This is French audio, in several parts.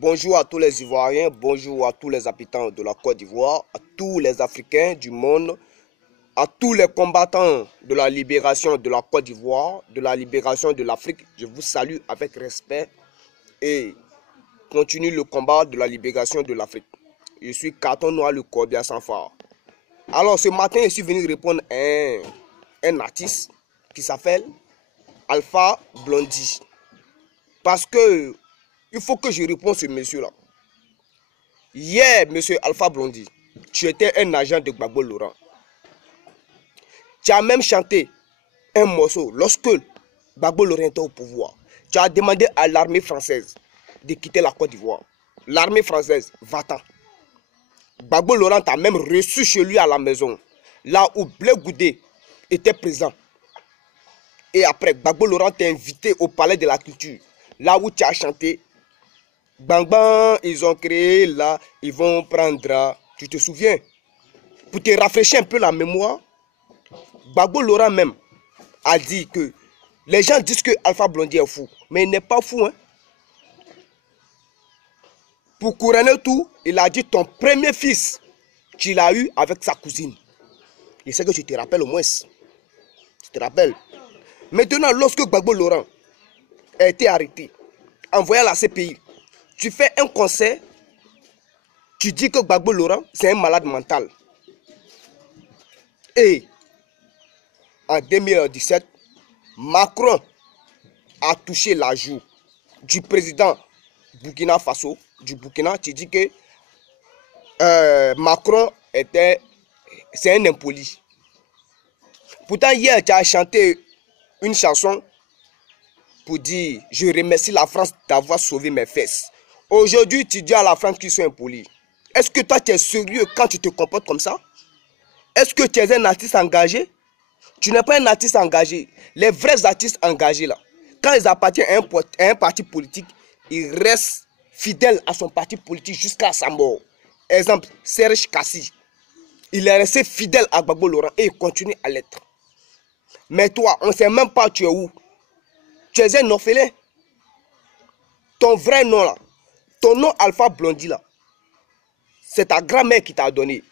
Bonjour à tous les Ivoiriens, bonjour à tous les habitants de la Côte d'Ivoire, à tous les Africains du monde, à tous les combattants de la libération de la Côte d'Ivoire, de la libération de l'Afrique. Je vous salue avec respect et continue le combat de la libération de l'Afrique. Je suis Carton Noir, le Corbia sans phare. Alors ce matin, je suis venu répondre à un artiste qui s'appelle Alpha Blondy. Parce que il faut que je réponde à ce monsieur-là. Hier, monsieur Alpha Blondy, tu étais un agent de Gbagbo Laurent. Tu as même chanté un morceau lorsque Gbagbo Laurent était au pouvoir. Tu as demandé à l'armée française de quitter la Côte d'Ivoire. L'armée française, va-t'en. Gbagbo Laurent t'a même reçu chez lui à la maison, là où Blé Goudé était présent. Et après, Gbagbo Laurent t'a invité au palais de la culture, là où tu as chanté. Bang bang, ils ont créé là, ils vont prendre. Tu te souviens? Pour te rafraîchir un peu la mémoire, Gbagbo Laurent même a dit que les gens disent que Alpha Blondy est fou, mais il n'est pas fou. Hein? Pour couronner tout, il a dit ton premier fils, tu l'as eu avec sa cousine. Je sais que tu te rappelles au moins. Tu te rappelles. Maintenant, lorsque Gbagbo Laurent a été arrêté, envoyé à la CPI, tu fais un concert, tu dis que Gbagbo Laurent, c'est un malade mental. Et en 2017, Macron a touché la joue du président Burkina Faso, du Burkina. Tu dis que Macron c'est un impoli. Pourtant, hier, tu as chanté une chanson pour dire « Je remercie la France d'avoir sauvé mes fesses ». Aujourd'hui, tu dis à la France qu'ils sont impolis. Est-ce que toi, tu es sérieux quand tu te comportes comme ça? Est-ce que tu es un artiste engagé? Tu n'es pas un artiste engagé. Les vrais artistes engagés, là, quand ils appartiennent à un parti politique, ils restent fidèles à son parti politique jusqu'à sa mort. Exemple, Serge Kassi. Il est resté fidèle à Gbagbo Laurent et il continue à l'être. Mais toi, on ne sait même pas tu es où. Tu es un orphelin. Ton vrai nom, là, ton nom Alpha Blondy, là, c'est ta grand-mère qui t'a donné.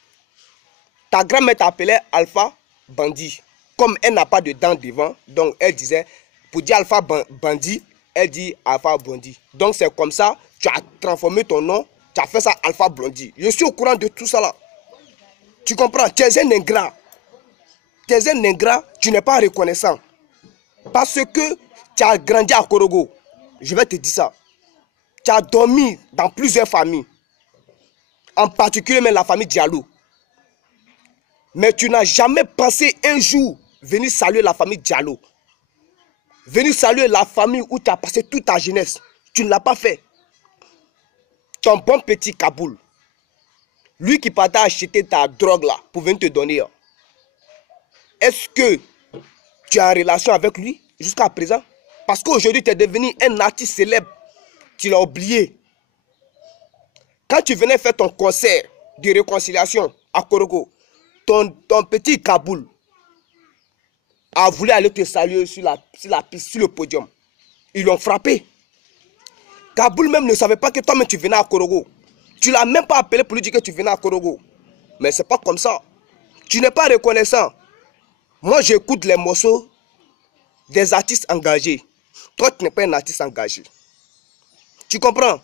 Ta grand-mère t'appelait Alpha Bandit. Comme elle n'a pas de dents devant, donc elle disait, pour dire Alpha Bandit, elle dit Alpha Blondy. Donc c'est comme ça, tu as transformé ton nom, tu as fait ça Alpha Blondy. Je suis au courant de tout ça là. Tu comprends? Tu es un ingrat. Tu es un ingrat, tu n'es pas reconnaissant. Parce que tu as grandi à Korogo. Je vais te dire ça. Tu as dormi dans plusieurs familles. En particulier même la famille Diallo. Mais tu n'as jamais pensé un jour venir saluer la famille Diallo. Venir saluer la famille où tu as passé toute ta jeunesse. Tu ne l'as pas fait. Ton bon petit Kaboul. Lui qui partait acheter ta drogue là pour venir te donner. Est-ce que tu es en relation avec lui jusqu'à présent? Parce qu'aujourd'hui tu es devenu un artiste célèbre. Tu l'as oublié. Quand tu venais faire ton concert de réconciliation à Korogo, ton petit Kaboul a voulu aller te saluer sur la piste, sur le podium. Ils l'ont frappé. Kaboul même ne savait pas que toi-même tu venais à Korogo. Tu ne l'as même pas appelé pour lui dire que tu venais à Korogo. Mais c'est pas comme ça. Tu n'es pas reconnaissant. Moi, j'écoute les morceaux des artistes engagés. Toi, tu n'es pas un artiste engagé. Tu comprends?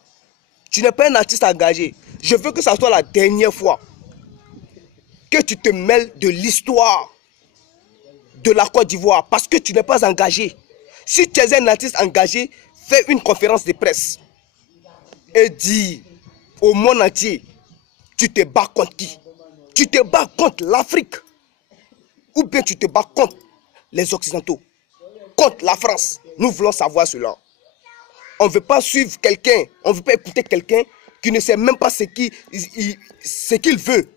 Tu n'es pas un artiste engagé. Je veux que ça soit la dernière fois que tu te mêles de l'histoire de la Côte d'Ivoire parce que tu n'es pas engagé. Si tu es un artiste engagé, fais une conférence de presse et dis au monde entier, tu te bats contre qui? Tu te bats contre l'Afrique ou bien tu te bats contre les Occidentaux, contre la France. Nous voulons savoir cela. On ne veut pas suivre quelqu'un, on ne veut pas écouter quelqu'un qui ne sait même pas ce qu'il veut.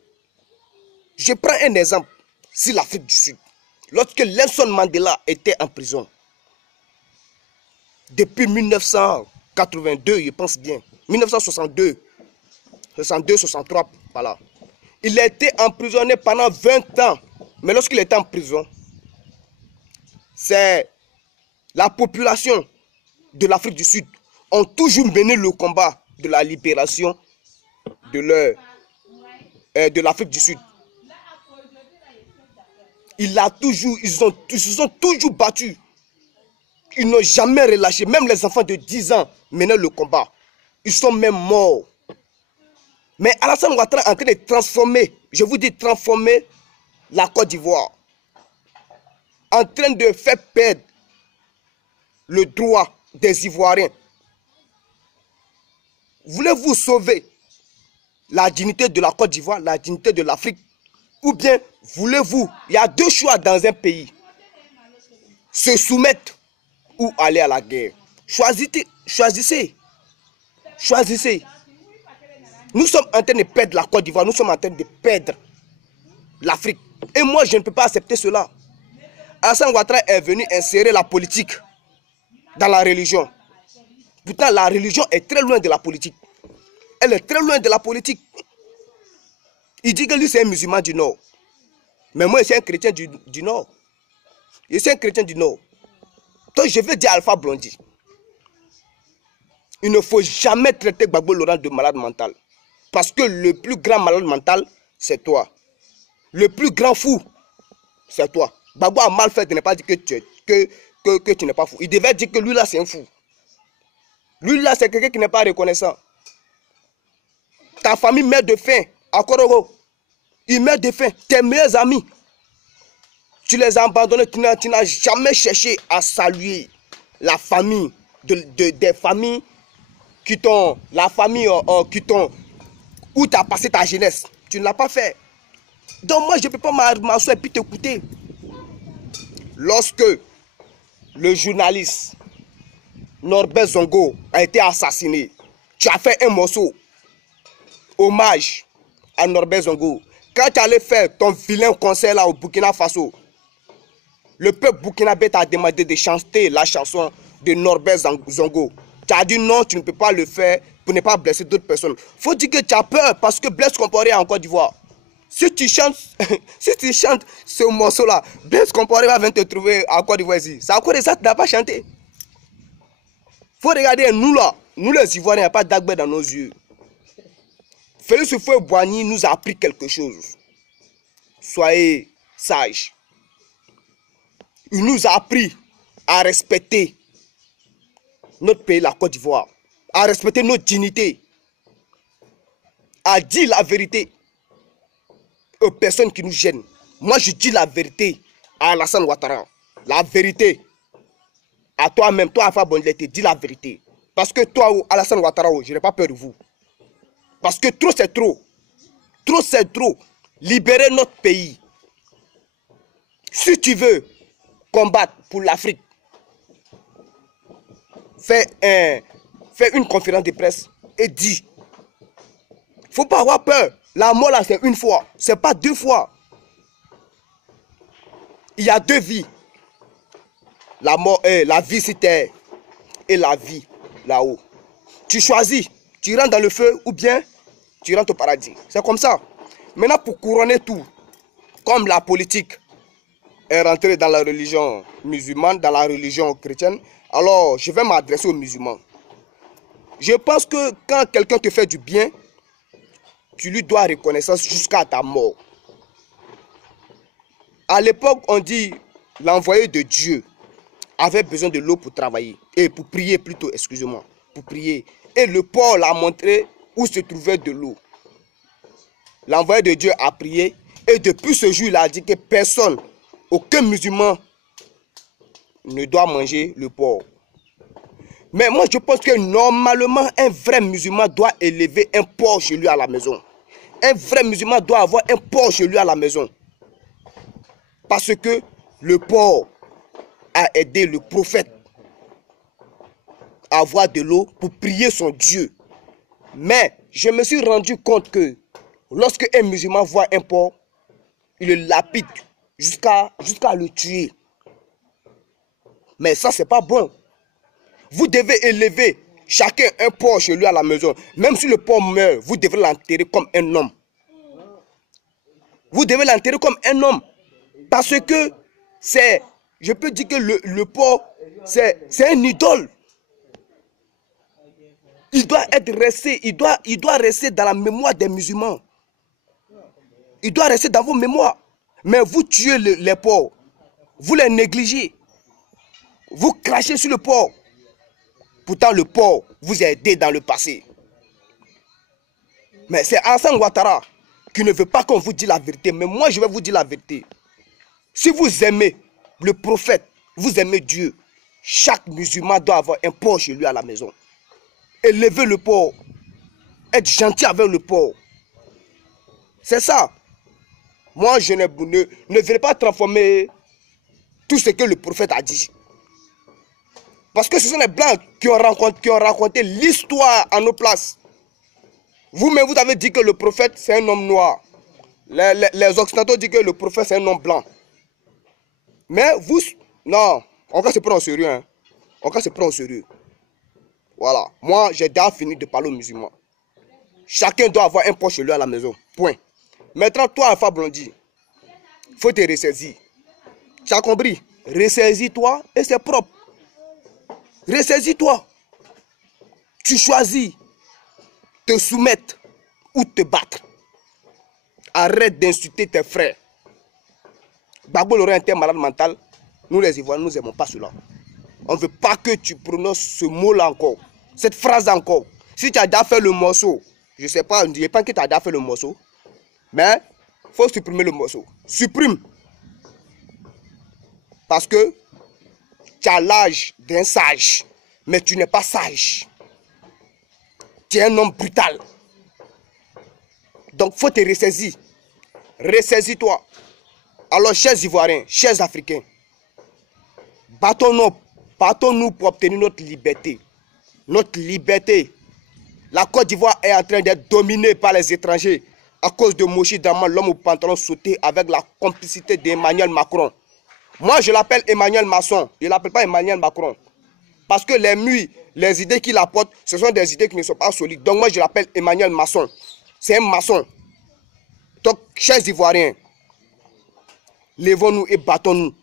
Je prends un exemple, c'est l'Afrique du Sud. Lorsque Nelson Mandela était en prison, depuis 1982, je pense bien, 1962, 62, 63, voilà. Il a été emprisonné pendant 20 ans. Mais lorsqu'il était en prison, c'est la population de l'Afrique du Sud ont toujours mené le combat de la libération de l'Afrique du Sud. Ils se sont toujours battus. Ils n'ont jamais relâché. Même les enfants de 10 ans menaient le combat. Ils sont même morts. Mais Alassane Ouattara est en train de transformer, je vous dis transformer la Côte d'Ivoire. En train de faire perdre le droit des Ivoiriens. Voulez-vous sauver la dignité de la Côte d'Ivoire, la dignité de l'Afrique? Ou bien voulez-vous, il y a deux choix dans un pays. Se soumettre ou aller à la guerre. Choisissez. Choisissez. Nous sommes en train de perdre la Côte d'Ivoire, nous sommes en train de perdre l'Afrique. Et moi, je ne peux pas accepter cela. Alassane Ouattara est venu insérer la politique dans la religion. Pourtant, la religion est très loin de la politique. Elle est très loin de la politique. Il dit que lui, c'est un musulman du Nord. Mais moi, je suis un chrétien du Nord. Je suis un chrétien du Nord. Donc, je vais dire à Alpha Blondy, il ne faut jamais traiter Gbagbo Laurent de malade mental. Parce que le plus grand malade mental, c'est toi. Le plus grand fou, c'est toi. Gbagbo a mal fait de ne pas dire que tu n'es pas fou. Il devait dire que lui là, c'est un fou. Lui là, c'est quelqu'un qui n'est pas reconnaissant. Ta famille meurt de faim à Kororo. Ils meurent de faim. Tes meilleurs amis, tu les as abandonnés. Tu n'as jamais cherché à saluer la famille, des familles qui t'ont, où tu as passé ta jeunesse. Tu ne l'as pas fait. Donc moi, je ne peux pas m'asseoir et puis t'écouter. Lorsque le journaliste Norbert Zongo a été assassiné, tu as fait un morceau hommage à Norbert Zongo. Quand tu allais faire ton vilain concert là au Burkina Faso, le peuple burkinabé t'a demandé de chanter la chanson de Norbert Zongo. Tu as dit non, tu ne peux pas le faire pour ne pas blesser d'autres personnes. Faut dire que tu as peur parce que Blaise Compaoré est en Côte d'Ivoire. Si tu chantes ce morceau-là, Blaise Compaoré va venir te trouver en Côte d'Ivoire ici. C'est à quoi ça tu n'as pas chanté. Faut regarder, nous là, nous les Ivoiriens, il n'y a pas d'Agbé dans nos yeux. Félix Houphouët-Boigny nous a appris quelque chose. Soyez sages. Il nous a appris à respecter notre pays, la Côte d'Ivoire, à respecter notre dignité, à dire la vérité aux personnes qui nous gênent. Moi, je dis la vérité à Alassane Ouattara. La vérité. À toi-même, toi, Alpha Blondy, dis la vérité. Parce que toi, Alassane Ouattara, je n'ai pas peur de vous. Parce que trop, c'est trop. Trop, c'est trop. Libérer notre pays. Si tu veux combattre pour l'Afrique, fais une conférence de presse et dis. Il ne faut pas avoir peur. La mort là, c'est une fois. Ce n'est pas deux fois. Il y a deux vies. La mort, la vie sur terre et la vie là-haut. Tu choisis. Tu rentres dans le feu ou bien tu rentres au paradis. C'est comme ça. Maintenant, pour couronner tout, comme la politique est rentrée dans la religion musulmane, dans la religion chrétienne, alors je vais m'adresser aux musulmans. Je pense que quand quelqu'un te fait du bien, tu lui dois reconnaissance jusqu'à ta mort. À l'époque, on dit l'envoyé de Dieu avait besoin de l'eau pour travailler. Et pour prier plutôt, excusez-moi. Pour prier. Et le Paul a montré où se trouvait de l'eau. L'envoyé de Dieu a prié. Et depuis ce jour, il a dit que personne, aucun musulman ne doit manger le porc. Mais moi, je pense que normalement, un vrai musulman doit élever un porc chez lui à la maison. Un vrai musulman doit avoir un porc chez lui à la maison. Parce que le porc a aidé le prophète à avoir de l'eau pour prier son Dieu. Mais je me suis rendu compte que lorsque un musulman voit un porc, il le lapide jusqu'à le tuer. Mais ça, c'est pas bon. Vous devez élever chacun un porc chez lui à la maison. Même si le porc meurt, vous devez l'enterrer comme un homme. Vous devez l'enterrer comme un homme. Parce que c'est, je peux dire que le porc, c'est un idole. il doit être resté, il doit rester dans la mémoire des musulmans. Il doit rester dans vos mémoires. Mais vous tuez les pauvres. Vous les négligez. Vous crachez sur le porc. Pourtant, le porc vous a aidé dans le passé. Mais c'est Alassane Ouattara qui ne veut pas qu'on vous dise la vérité. Mais moi, je vais vous dire la vérité. Si vous aimez le prophète, vous aimez Dieu, chaque musulman doit avoir un porc chez lui à la maison. Élever le porc. Être gentil avec le porc. C'est ça. Moi, je ne vais pas transformer tout ce que le prophète a dit. Parce que ce sont les Blancs qui ont raconté l'histoire à nos places. Vous-même, vous avez dit que le prophète, c'est un homme noir. Les Occidentaux disent que le prophète, c'est un homme blanc. Mais vous... Non, on va se prendre au sérieux. Hein. On va se prendre au sérieux. Voilà. Moi, j'ai déjà fini de parler aux musulmans. Chacun doit avoir un poche chez lui à la maison. Point. Maintenant, toi, Alpha Blondy, il faut te ressaisir. Tu as compris? Ressaisis-toi et c'est propre. Ressaisis-toi. Tu choisis te soumettre ou te battre. Arrête d'insulter tes frères. Gbagbo Lorrain est un malade mental. Nous les Ivoiriens, nous n'aimons pas cela. On ne veut pas que tu prononces ce mot-là encore. Cette phrase encore. Si tu as déjà fait le morceau, je ne sais pas, je ne dis pas que tu as déjà fait le morceau. Mais il faut supprimer le morceau. Supprime. Parce que tu as l'âge d'un sage. Mais tu n'es pas sage. Tu es un homme brutal. Donc il faut te ressaisir. Ressaisis-toi. Alors, chers Ivoiriens, chers Africains, battons-nous pour obtenir notre liberté. Notre liberté. La Côte d'Ivoire est en train d'être dominée par les étrangers à cause de Moshi Draman, l'homme au pantalon sauté avec la complicité d'Emmanuel Macron. Moi, je l'appelle Emmanuel Masson. Je ne l'appelle pas Emmanuel Macron. Parce que les idées qu'il apporte, ce sont des idées qui ne sont pas solides. Donc moi, je l'appelle Emmanuel Masson. C'est un maçon. Donc, chers Ivoiriens, levons-nous et battons-nous.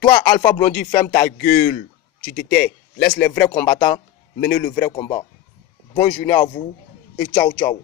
Toi, Alpha Blondy, ferme ta gueule. Tu te tais. Laisse les vrais combattants mener le vrai combat. Bonne journée à vous et ciao, ciao.